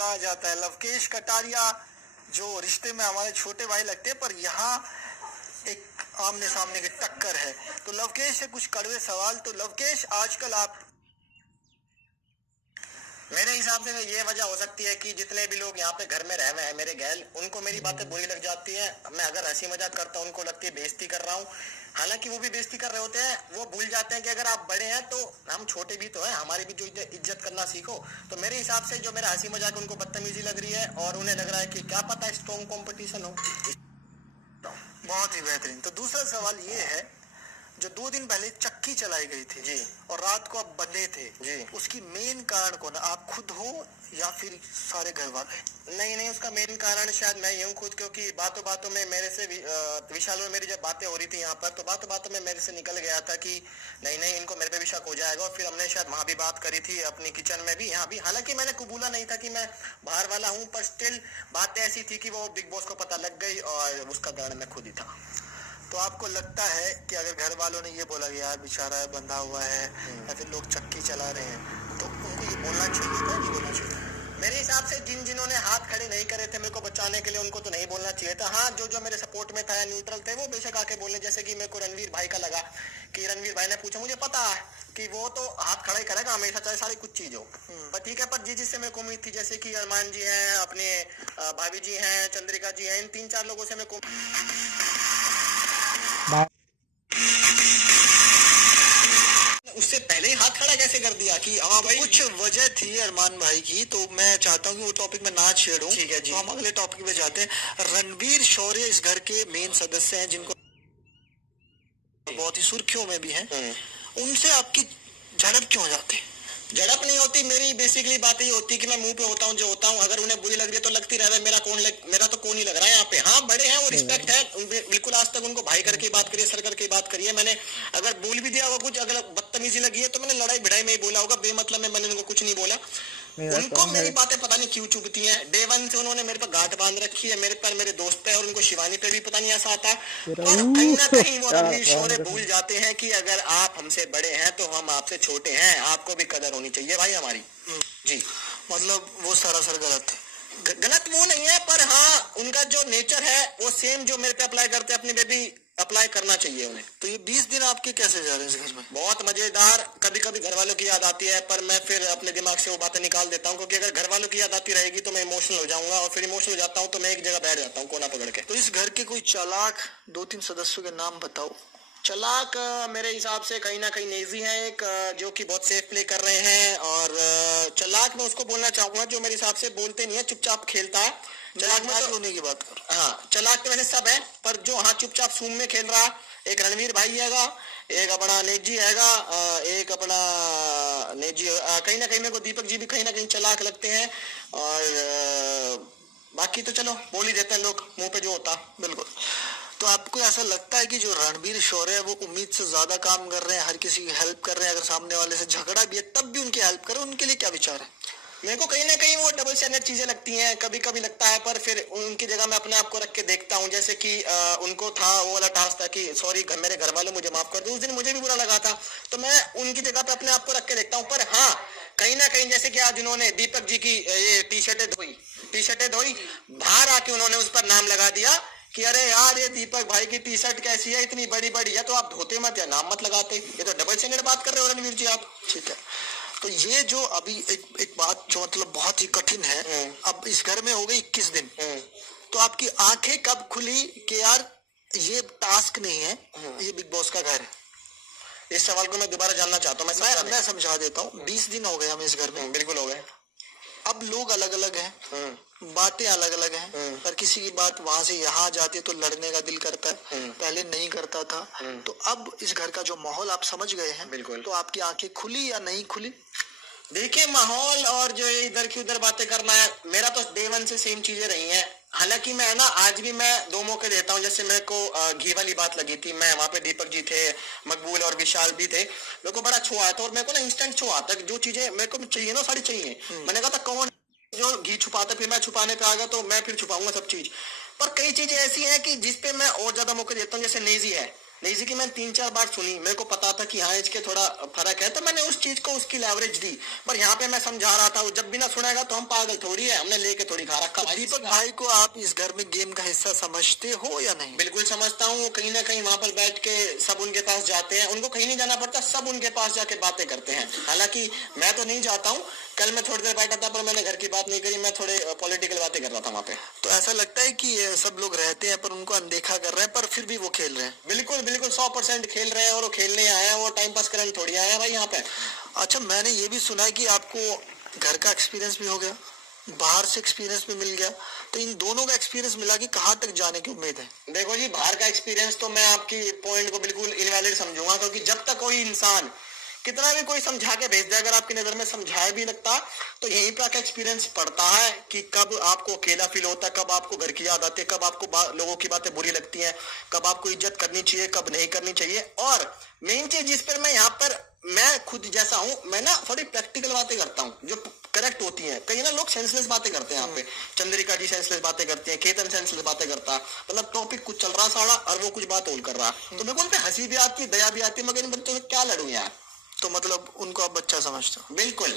बुलाया जाता है। लवकेश कटारिया जो रिश्ते में हमारे छोटे भाई लगते हैं, पर यहाँ एक आमने सामने की टक्कर है। तो लवकेश से कुछ कड़वे सवाल। तो लवकेश, आजकल आप, मेरे हिसाब से ये वजह हो सकती है कि जितने भी लोग यहाँ पे घर में रह रहे हैं मेरे गैल, उनको मेरी बातें बुरी लग जाती है। मैं अगर हंसी मजाक करता हूँ उनको लगती है बेइज्जती कर रहा हूँ। हालांकि वो भी बेइज्जती कर रहे होते हैं, वो भूल जाते हैं कि अगर आप बड़े हैं तो हम छोटे भी तो हैं, हमारी भी जो इज्जत करना सीखो। तो मेरे हिसाब से जो मेरा हंसी मजाक उनको बदतमीजी लग रही है, और उन्हें लग रहा है कि क्या पता स्ट्रॉन्ग कॉम्पिटिशन हो। बहुत ही बेहतरीन। तो दूसरा सवाल ये है, जो 2 दिन पहले चक्की चलाई गई थी जी, और रात को आप बंधे थे जी, उसकी मेन कारण कौन, आप खुद हो या फिर सारे घर वाले? नहीं, उसका मेन कारण शायद मैं ही हूँ खुद, क्योंकि बातों बातों में मेरे से विशाल में मेरी जब बातें हो रही थी यहाँ पर, तो बातों बातों में मेरे से निकल गया था कि नहीं इनको मेरे पे भी शक हो जाएगा। और फिर हमने शायद वहां भी बात करी थी, अपनी किचन में भी, यहाँ भी। हालांकि मैंने कबूला नहीं था कि मैं बाहर वाला हूँ, पर स्टिल बात ऐसी थी कि वो बिग बॉस को पता लग गई और उसका कारण मैं खुद ही था। तो आपको लगता है कि अगर घर वालों ने ये बोला कि यार बेचारा है, बंधा हुआ है, या फिर लोग चक्की चला रहे हैं, तो उनको ये बोलना चाहिए था, नहीं बोलना चाहिए? मेरे हिसाब से जिन्होंने हाथ खड़े नहीं करे थे मेरे को बचाने के लिए, उनको तो नहीं बोलना चाहिए था। हाँ, जो मेरे सपोर्ट में था या न्यूट्रल थे, वो बेशक आके बोले। जैसे कि मेरे को रणवीर भाई का लगा कि रणवीर भाई ने पूछा, मुझे पता है कि वो तो हाथ खड़ा ही करेगा हमेशा, चाहे सारी कुछ चीज हो। पर ठीक है, पर जिससे मेरे को उम्मीद थी, जैसे कि अरमान जी हैं, अपने भाभी जी हैं, चंद्रिका जी हैं, इन 3-4 लोगों से मेरे को उससे पहले ही हाथ खड़ा कैसे कर दिया कि हाँ भाई? कुछ वजह थी अरमान भाई की, तो मैं चाहता हूँ कि वो टॉपिक में ना छेड़ूं। ठीक है जी। तो हम अगले टॉपिक पे जाते हैं। रणवीर शौर्य इस घर के मेन सदस्य हैं, जिनको बहुत ही सुर्खियों में भी हैं। उनसे आपकी झड़प क्यों हो जाती है? झड़प नहीं होती, मेरी बेसिकली बात ये होती है कि मैं मुंह पे होता हूँ जो होता हूँ। अगर उन्हें बुरी लग रही है तो लगती रहे, मेरा तो कौन ही लग रहा है यहाँ पे। हाँ, बड़े हैं, वो रिस्पेक्ट है बिल्कुल। आज तक उनको भाई करके बात करिए, सर करके बात करिए। मैंने अगर बोल भी दिया होगा कुछ, अगर बदतमीजी लगी है तो मैंने लड़ाई भिड़ाई में ही बोला होगा, बेमतलब में मैंने उनको कुछ नहीं बोला। उनको मेरी बातें पता नहीं क्यों चुभती हैं। डे 1 से उन्होंने मेरे पर गांठ बांध रखी है, मेरे पर मेरे दोस्त है, और उनको शिवानी पे भी पता नहीं ऐसा आता। और कहीं ना कहीं वो रणवीर शौर्य भूल जाते हैं कि अगर आप हमसे बड़े हैं तो हम आपसे छोटे हैं, आपको भी कदर होनी चाहिए भाई हमारी। जी, मतलब वो सरासर गलत है। गलत वो नहीं है, पर हाँ, उनका जो नेचर है वो सेम जो मेरे पे अप्लाई करते हैं अपनी बेबी अप्लाई करना चाहिए उन्हें। तो ये 20 दिन आपके कैसे जा रहे हैं इस घर में? बहुत मजेदार। कभी कभी घर वालों की याद आती है, पर मैं फिर अपने दिमाग से वो बातें निकाल देता हूँ, क्योंकि अगर घर वालों की याद आती रहेगी तो मैं इमोशनल हो जाऊंगा, और फिर इमोशनल हो जाता हूँ तो मैं एक जगह बैठ जाता हूँ कोना पकड़ के। तो इस घर के कोई चालाक 2-3 सदस्यों के नाम बताओ। चलाक मेरे हिसाब से कहीं ना कहीं नेजी है एक, जो कि बहुत सेफ प्ले कर रहे हैं। और चलाक मैं उसको बोलना चाहूंगा जो मेरे हिसाब से बोलते नहीं है, चुपचाप खेलता है। चलाक में तो होने की बात कर, हाँ, चलाक तो वैसे सब है, पर जो हाँ चुपचाप सूम में खेल रहा, एक रणवीर भाई हैगा, एक अपना नेजी हैगा, एक अपना नेजी, कहीं ना कहीं मेरे को दीपक जी भी कहीं ना कहीं चलाक लगते हैं। और बाकी तो चलो बोल ही देते हैं लोग मुंह पे जो होता। बिल्कुल। तो आपको ऐसा लगता है कि जो रणवीर शौर्य है वो उम्मीद से ज्यादा काम कर रहे हैं, हर किसी की हेल्प कर रहे हैं, अगर सामने वाले से झगड़ा भी है तब भी उनकी हेल्प करें, उनके लिए क्या विचार है? मेरे को कहीं ना कहीं वो डबल स्टैंडर्ड चीजें लगती हैं, कभी कभी लगता है, पर फिर उनकी जगह मैं अपने आप को रख के देखता हूँ। जैसे कि उनको था वो वाला टास्क था कि सॉरी मेरे घर वालों मुझे माफ कर दो, उस दिन मुझे भी बुरा लगा था, तो मैं उनकी जगह पे अपने आप को रख के देखता हूँ। पर हाँ, कहीं ना कहीं जैसे कि आज उन्होंने दीपक जी की ये टी शर्टें धोई, बाहर आके उन्होंने उस पर नाम लगा दिया कि अरे यार ये दीपक भाई की टी शर्ट कैसी है, इतनी बड़ी बड़ी है, तो आप धोते मत या नाम मत लगाते। ये तो डबल स्टैंडर्ड बात कर रहे हो रणवीर जी आप। ठीक है, तो ये जो अभी एक बात जो मतलब बहुत ही कठिन है, अब इस घर में हो गई 21 दिन, तो आपकी आंखें कब खुली कि यार ये टास्क नहीं है, ये बिग बॉस का घर है? इस सवाल को मैं दोबारा जानना चाहता हूँ। मैं समझा देता हूँ। 20 दिन हो गए हमें इस घर में। बिल्कुल हो गए। अब लोग अलग अलग हैं, बातें अलग अलग हैं, पर किसी की बात वहां से यहाँ जाती है तो लड़ने का दिल करता है, पहले नहीं करता था। तो अब इस घर का जो माहौल आप समझ गए हैं, बिल्कुल, तो आपकी आंखें खुली या नहीं खुली? देखिए, माहौल और जो इधर की उधर बातें करना है, मेरा तो डे 1 से सेम चीजें रही हैं। हालांकि मैं ना आज भी मैं 2 मौके देता हूँ। जैसे मेरे को घी वाली बात लगी थी, मैं वहां पे दीपक जी थे, मकबूल और विशाल भी थे, मेरे को बड़ा छो आया था, और मेरे को ना इंस्टेंट छो आता है, जो चीजें मेरे को चाहिए ना सारी चाहिए। मैंने कहा था कौन जो घी छुपाता, फिर मैं छुपाने पे आ गया, तो मैं फिर छुपाऊंगा सब चीज। पर कई चीजें ऐसी हैं कि जिसपे मैं और ज्यादा मौके देता हूँ। जैसे नेजी है, नहीं कि मैंने 3-4 बार सुनी, मेरे को पता था कि हाँ इसके थोड़ा फर्क है, तो मैंने उस चीज को उसकी लेवरेज दी। पर यहाँ पे मैं समझा रहा था, वो जब भी ना सुनेगा तो हम पागल थोड़ी है, हमने लेके थोड़ी खा रखा। तो दीपक भाई को आप इस घर में गेम का हिस्सा समझते हो या नहीं? बिल्कुल समझता हूँ। वो कहीं ना कहीं वहां पर बैठ के सब उनके पास जाते हैं, उनको कहीं नहीं जाना पड़ता, सब उनके पास जाके बातें करते हैं। हालांकि मैं तो नहीं जाता हूँ, कल मैं थोड़ी देर बैठा था पर मैंने घर की बात नहीं करी, मैं थोड़े पॉलिटिकल बातें कर रहा था वहाँ पे। तो ऐसा लगता है कि सब लोग रहते हैं पर उनको अनदेखा कर रहे हैं, पर फिर भी वो खेल रहे हैं। बिल्कुल बिल्कुल 100% खेल रहे हैं, और वो खेलने आए हैं, वो टाइम पास करने थोड़ी आए हैं भाई यहाँ पे। अच्छा, मैंने ये भी सुना है कि आपको घर का एक्सपीरियंस भी हो गया, बाहर से एक्सपीरियंस भी मिल गया, तो इन दोनों का एक्सपीरियंस मिला के कहाँ तक जाने की उम्मीद है? देखो जी, बाहर का एक्सपीरियंस तो मैं आपकी पॉइंट को बिल्कुल इनवैलिड समझूंगा, क्योंकि जब तक कोई इंसान कितना भी कोई समझा के भेज दे, अगर आपकी नजर में समझाया भी लगता, तो यहीं पे आके एक्सपीरियंस पड़ता है कि कब आपको अकेला फील होता है, कब आपको घर की याद आती है, कब आपको लोगों की बातें बुरी लगती हैं, कब आपको इज्जत करनी चाहिए, कब नहीं करनी चाहिए। और मेन चीज जिस पर मैं यहाँ पर, मैं खुद जैसा हूँ, मैं ना थोड़ी प्रैक्टिकल बातें करता हूँ जो करेक्ट होती हैं। कहीं ना लोग सेंसलेस बातें करते हैं यहाँ पे, चंद्रिका जी सेंसलेस बातें करती हैं, केतन सेंसलेस बातें करता है, मतलब टॉपिक कुछ चल रहा साड़ा और वो कुछ बात और कर रहा, तो मेरे को उन पे हंसी भी आती है, दया भी आती है, मगर इन बच्चों से क्या लड़ूं यार। तो मतलब उनको आप बच्चा समझते हो? बिल्कुल।